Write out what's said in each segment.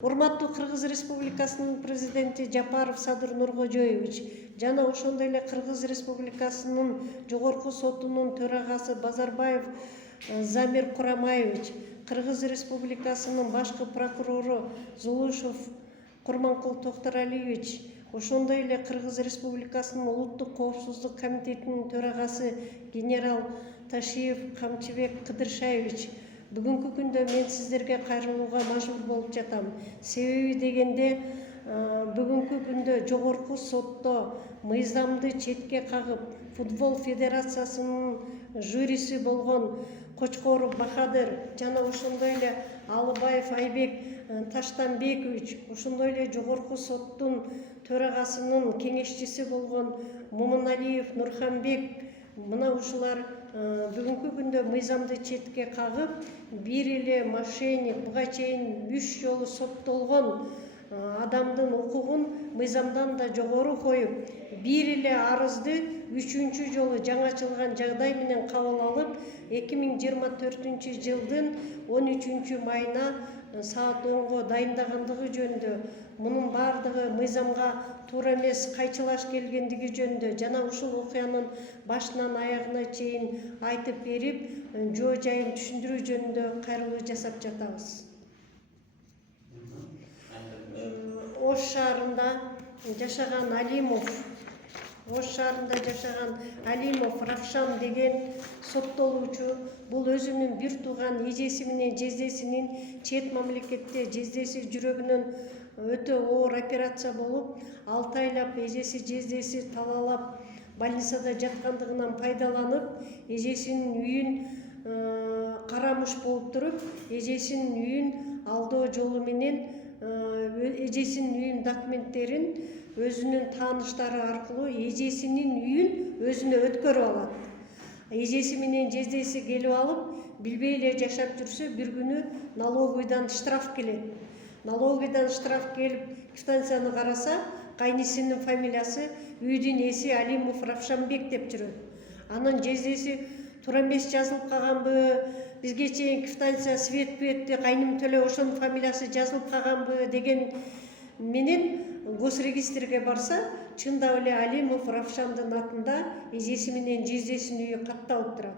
Урматтуу Кыргыз Республикасынын президенти Жапаров Садыр Нуркожоевич жана ошондой эле Кыргыз Республикасынын жогорку сотунун төрагасы Базарбаев Замир Курамаевич, Кыргыз Республикасынын башкы прокурору Зулушев Курманкул Токторалиевич, ошондой эле Кыргыз Республикасынын улуттук коопсуздук комитетинин төрагасы генерал Ташиев Камчыбек Кыдыршаевич, бүгүнкү күндө мен сиздерге кайрылууга мажбур болуп жатам. Себеби дегенде бүгүнкү күндө жогорку сотто мыйзамды четке кагып, футбол федерациясынын жюриси болгон Кочкоров Бахадыр жана ошондой эле Алыбаев Айбек Таштанбекович, ошондой эле жогорку соттун төрагасынын кеңешчиси болгон Момуналиев Нурханбек, мына ушулар бүгүнкү күндө мыйзамды четке кагып, бир эле мошенник, буга чейин 3 жолу соттолгон адамдын укугун мыйзамдан да жогору коюп, бир эле арызды 3-чү жолу жаңачылган жагдай менен кабыл алып, 2024 жылдын 13 майына саат 10го дайындагандыгы жөнүндө, мунун баардыгы мыйзамга туура эмес кайчылаш келгендиги жөнүндө жана ушул окуянын башынан аягына чейин айтып берип, жоо жайын түшүндүрүү жөнүндө кайрылуу жасап жатабыз. Ош шаарында жашаган Алимов Равшан деген соттолуучу бул өзүнүн бир тууган эжеси менен жездесинин чет мамлекетте жездеси жүрөгүнөн өтө оор операция болуп, 6 айлап эжеси жездеси талаалап больницада жаткандыгынан пайдаланып, эжесинин үйүн карамыш болуп туруп, эжесинин үйүн алдоо жолу менен эжесинин үйүн документтерин өзүнүн тааныштары аркылуу эжесинин үйүн өзүнө өткөрүп алат. Эжеси менен жездеси келип алып, билбей эле жашап жүрсө, бир күнү налоговыйдан штраф келет. Налоговыйдан штраф келип, квитанцияны караса, кайнисинин фамилиясы үйдүн эси Алимов Равшанбек деп жүрөт. Анын жездеси туура эмес жазылып калганбы, бизге чейин квитанция свет бетти, кайным төлөп ошонун фамилиясы жазылып калганбы деген менен госрегистрге барса, чындап эле Алимов Равшандын атында эжеси менен жездесинин үйү катталып турат.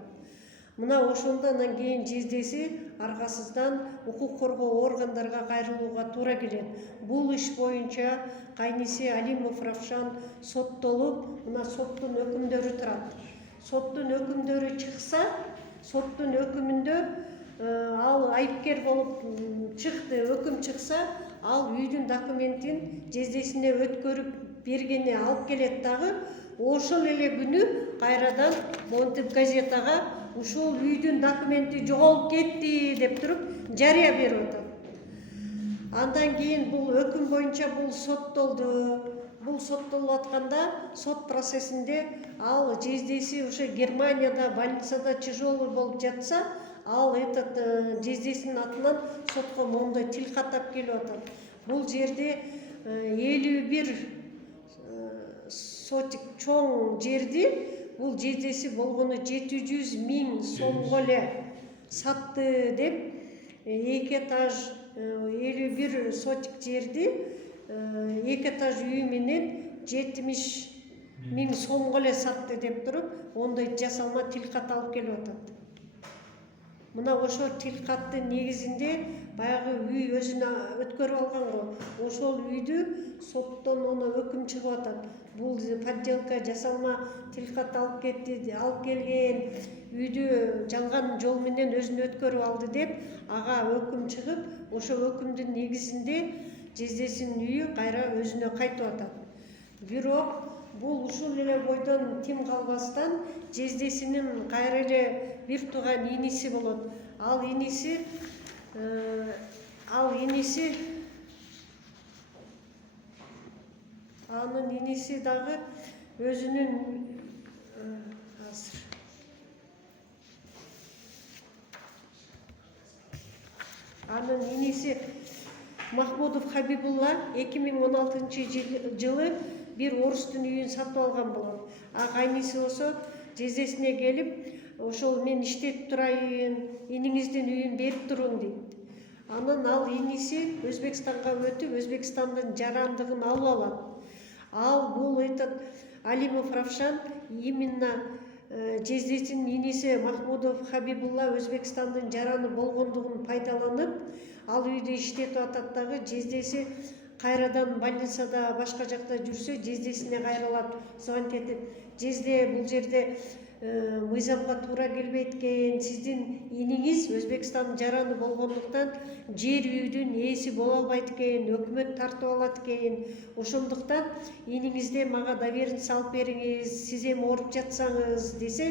Мына ошондон кийин жездеси аргасыздан укук коргоо органдарга кайрылууга туура келет. Бул иш боюнча кайниси Алимов Равшан соттолуп, мына соттун өкүмдөрү турат. Соттун өкүмдөрү чыкса, соттун өкүмүндө ал айыпкер болуп чыкты, өкүм чыкса, ал үйдүн документин жездесине өткөрүп бергени алып келет дагы, ошол эле күнү кайрадан монтип газетага ушул үйдүн документи жоголуп кетти деп туруп жарыя берип атат. Андан кийин бул өкүм боюнча бул соттолду. Бул соттолуп атканда сот процессинде ал жездеси ошо Германияда больницада тяжелый болуп жатса, ал жездесинин атынан сотко мондой тил каттап келип атат. Бул жерде 51 сотик чоң жерди бул жездеси болгону 700 000 сомго эле сатты деп, 2 этаж 51 сотик жерди 2 этаж үй менен 70 000 сомго эле сатты деп туруп, ондой жасалма тилкат алып келип атат. Мына ошо тилкаттын негизинде баягы үй өзүнө өткөрүп алган го. Ошол үйдү соттон оны өкүм чыгып атат. Бул подделка жасалма тилкат алып кетти, алып келген үйдү жалган жол менен өзүнө өткөрүп алды деп ага өкүм чыгып, ошо өкүмдүн негизинде жездесинин үйү кайра өзүнө кайтып атат. Бирок бул ушул эле бойдон тим калбастан жездесинин кайра эле бир тууган иниси болот. Анын иниси дагы өзүнүн анын иниси Махмудов Хабибулла 2016 жылы бир орустун үйүн сатып алган болот. А кайниси болсо жездесине келип, ошол мен иштеп турайын, иниңиздин үйүн берип турун дейт. Анан ал иниси Өзбекстанга өтүп, Өзбекстандын жарандыгын алып алат. Ал бул этот Алимов Равшан именно жездесинин иниси Махмудов Хабибулла Өзбекстандын жараны болгондугун пайдаланып, ал үйдө иштетип атат дагы, жездеси кайрадан больницада башка жакта жүрсө, жездесине кайрылат, звонить этип, жезде бул жерде мыйзамга туура келбейт экен, сиздин иниңиз Өзбекстандын жараны болгондуктан жер үйдүн ээси боло албайт экен, өкмөт тартып алат экен, ошондуктан иниңизде мага доверенность алып бериңиз, сиз эми ооруп жатсаңыз десе,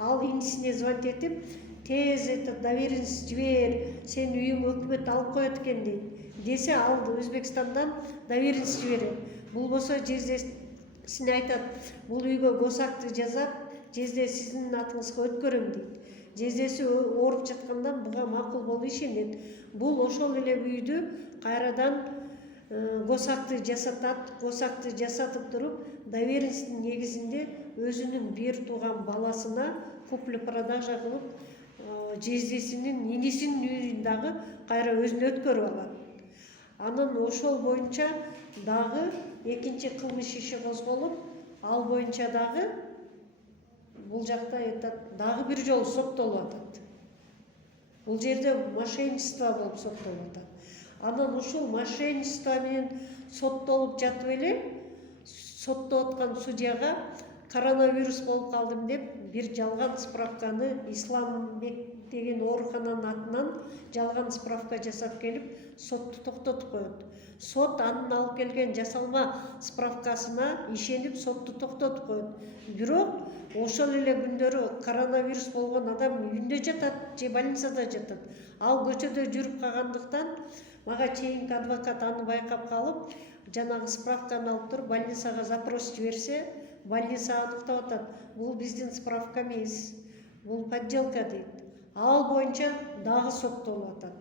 ал инисине звонить этип, тез этот доверенность жибер, сен үйүң өкмөт алып коет экен дейт. Десе, ал Өзбекстандан доверенность жиберет. Болбосо жездесине айтат, бул үйгө госакты жазап, жезде сиздин атыңызга өткөрөм дейт. Жездеси ооруп жаткандан буга макул болуп ишенет. Бул ошол эле үйдү кайрадан госакты жасатат. Госакты жасатып туруп, доверенностьтин негизинде өзүнүн бир тууган баласына купли-продажа кылып, жездесинин инисинин үйүн дагы кайра өзүнө өткөрүп алат. Анан ошол боюнча дагы экинчи кылмыш иши козголуп, ал боюнча дагы бул жакта дагы бир жолу соттолуп атат. Бул жерде мошенничество болуп соттолуп атат. Анан ушул мошенничество менен соттолуп жатып эле, соттоп аткан судьяга коронавирус болуп калдым деп бир жалган справканы Исламбек деген оорукананын атынан жалган справка жасап келип, сотту токтотуп коет. Сот анын алып келген жасалма справкасына ишенип сотту токтотуп коет. Бирок ошол эле күндөрү коронавирус болгон адам үйүндө жатат же больницада жатат. Ал көчөдө жүрүп калгандыктан мага чейинки адвокат аны байкап калып, жанагы справканы алып туруп больницага запрос жиберсе, больница аныктап атат. Бул биздин справка эмес, бул подделка дейт. Ал боюнча дагы соттолуп атат.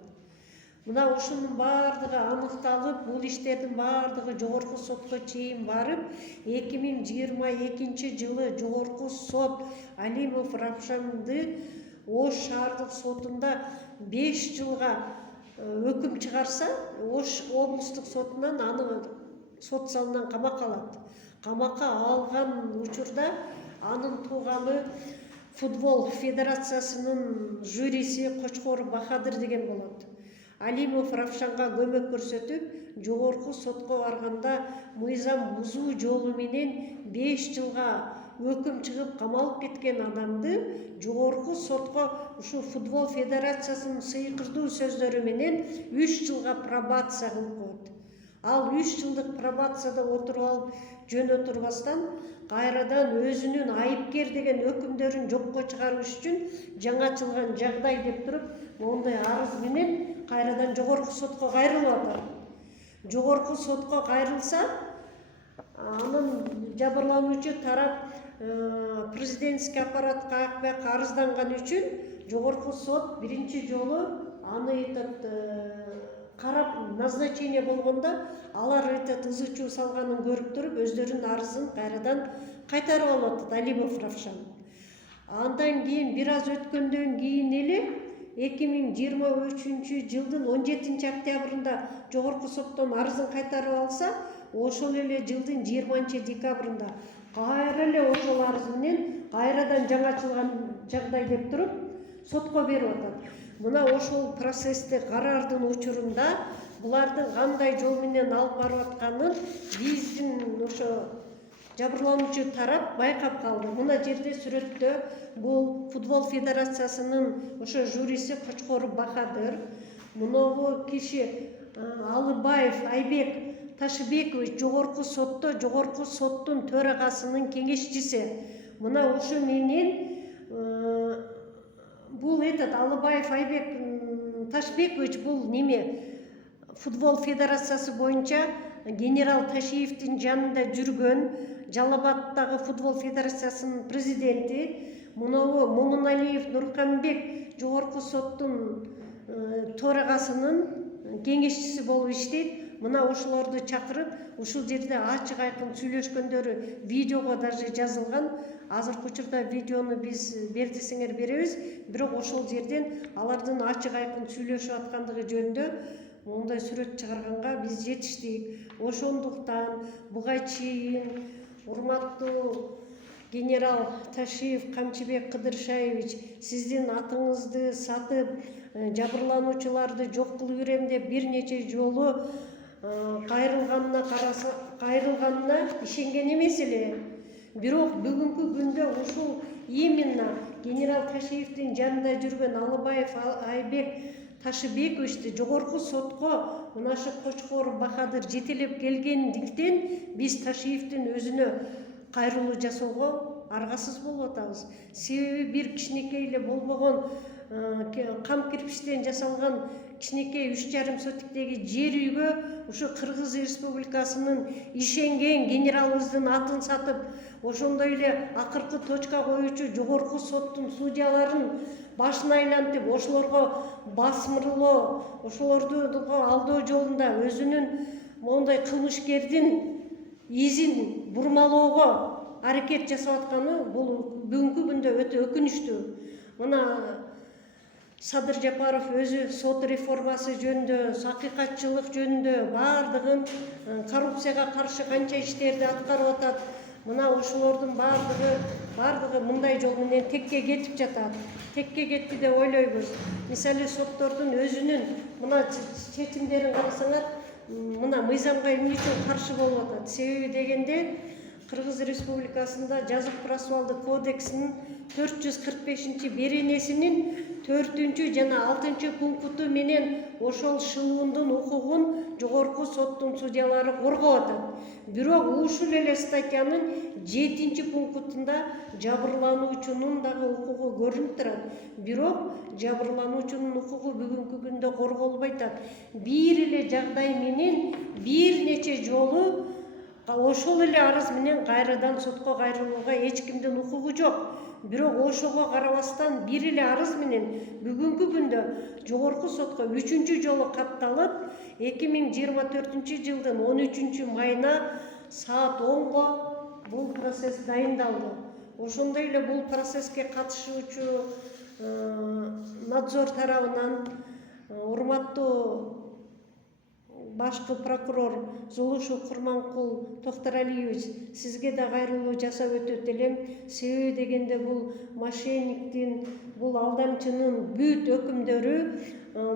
Мына ушунун баардыгы аныкталып, бул иштердин баардыгы жогорку сотко чейин барып, 2022 жылы жогорку сот Алимов Равшанды Ош шаардык сотунда 5 жылга өкүм чыгарса, Ош облустук сотунан аны сот залынан камакка алат. Камакка алган учурда анын тууганы футбол федерациясынын жюриси Кочкор Бахадыр деген болот. Алимов Равшанга көмөк көрсөтүп, жогорку сотко барганда мыйзам бузуу жолу менен 5 жылга өкүм чыгып камалып кеткен адамды жогорку сотко ушу футбол федерациясынын сыйкырдуу сөздөрү менен 3 жылга пробация кылып коет. Ал 3 жылдык пробацияда отуруп алып жөнө турбастан, кайрадан өзүнүн айыпкер деген өкүмдөрүн жокко чыгарыш үчүн жаңачылган жагдай деп туруп, мондай арыз менен кайрадан жогорку сотко кайрылып атат. Жогорку сотко кайрылса, анын жабырлануучу тарап президентский аппаратка АКБК арызданган үчүн жогорку сот биринчи жолу аны карап назначение болгондо алар ызы-чуу салганын көрүп туруп, өздөрүнүн арызын кайрадан кайтарып алып атат Алимов Равшан. Андан кийин бир аз өткөндөн кийин эле 2023 жылдын 17 октябрында жогорку соттон арызын кайтарып алса, ошол эле жылдын 20 декабрында кайра эле ошол арыз менен кайрадан жаңачылган жагдай деп туруп сотко берип атат. Мына ошол процессти караардын учурунда булардын кандай жол менен алып барып атканын биздин ошо жабырлануучу тарап байкап калды. Мына жерде сүрөттө бул футбол федерациясынын ошо жюриси Кочкор Бахадыр, муногу киши Алыбаев Айбек Ташыбекович жогорку сотто жогорку соттун төрагасынын кеңешчиси. Мына ушу менен бул Алыбаев Айбек Ташбекович бул футбол федерациясы боюнча генерал Ташиевдин жанында жүргөн, Жалал Абадтагы футбол федерациясынын президенти. Муногу Момуналиев Нурканбек жогорку соттун төрагасынын кеңешчиси болуп иштейт. Мына ошолорду чакырып, ушул жерде ачык айкын сүйлөшкөндөрү видеого даже жазылган. Азыркы учурда видеону биз бер десеңер беребиз, бирок ошол жерден алардын ачык айкын сүйлөшүп аткандыгы жөнүндө мондай сүрөт чыгарганга биз жетиштик. Ошондуктан буга чейин урматтуу генерал Ташиев Камчыбек Кыдыршаевич, сиздин атыңызды сатып, жабырлануучуларды жок кылып берем деп бир нече жолу кайрылганына ишенген эмес эле. Бирок бүгүнкү күндө ушул именно генерал Ташиевдин жанында жүргөн Алыбаев Айбек Ташыбековичти жогорку сотко мынашы Кочкор Бахадыр жетелеп келгендиктен биз Ташиевдин өзүнө кайрылуу жасоого аргасыз болуп атабыз. Себеби бир кичинекей эле болбогон кам кирпичтен жасалган кичинекей 3,5 сотиктеги жер үйгө ушу Кыргыз Республикасынын ишенген генералыбыздын атын сатып, ошондой эле акыркы точка коюучу жогорку соттун судьяларын башын айлантып, ошолорго басмырлоо, ошолорду алдоо жолунда өзүнүн моундай кылмышкердин изин бурмалоого аракет жасап атканы бул бүгүнкү күндө өтө өкүнүчтүү. Мына Садыр Жапаров өзү сот реформасы жөнүндө, акыйкатчылык жөнүндө баардыгын, коррупцияга каршы канча иштерди аткарып атат. Мына ошолордун баардыгы мындай жол менен текке кетип жатат. Текке кетти деп ойлойбуз. Мисалы соттордун өзүнүн мына чечимдерин карасаңар, мына мыйзамга эмне үчүн каршы болуп атат? Себеби дегенде Кыргыз Республикасында жазык процессуалдык кодексинин 445 беренесинин 4 жана 6 пункту менен ошол шылуундун укугун жогорку соттун судьялары коргоп атат. Бирок ушул эле статьянын 7 пунктунда жабырлануучунун дагы укугу көрүнүп турат. Бирок жабырлануучунун укугу бүгүнкү күндө корголбой атат. Бир эле жагдай менен бир нече жолу ошол эле арыз менен кайрадан сотко кайрылууга эч кимдин укугу жок. Бирок ошого карабастан бир эле арыз менен бүгүнкү күндө жогорку сотко 3 жолу катталып, 2024 жылдын 13 майына саат 10го бул процесс дайындалды. Ошондой эле бул процесске катышуучу надзор тарабынан урматтуу башкы прокурор Зулушев Курманкул Тохторалиевич, сизге да кайрылуу жасап өтөт элем. Себеби дегенде бул мошенниктин, бул алдамчынын бүт өкүмдөрү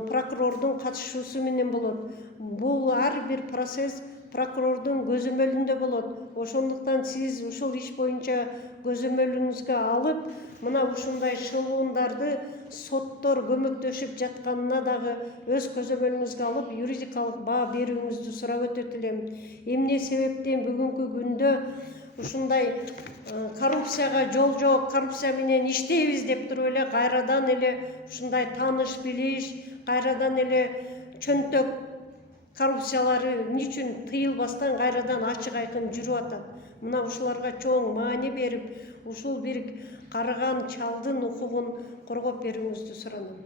прокурордун катышуусу менен болот. Бул ар бир процесс прокурордун көзөмөлүндө болот. Ошондуктан сиз ушул иш боюнча көзөмөлүңүзгө алып, мына ушундай шылуундарды соттор көмөктөшүп жатканына дагы өз көзөмөлүңүзгө алып, юридикалык баа берүүңүздү сурап өтөт элем. Эмне себептен бүгүнкү күндө ушундай коррупцияга жол жок, коррупция менен иштейбиз деп туруп эле кайрадан эле ушундай тааныш билиш, кайрадан эле чөнтөк коррупциялары эмне үчүн тыйылбастан кайрадан ачык айкын жүрүп атат. Мына ушуларга чоң маани берип, ушул бир карыган чалдын укугун коргоп берүүңүздү суранам.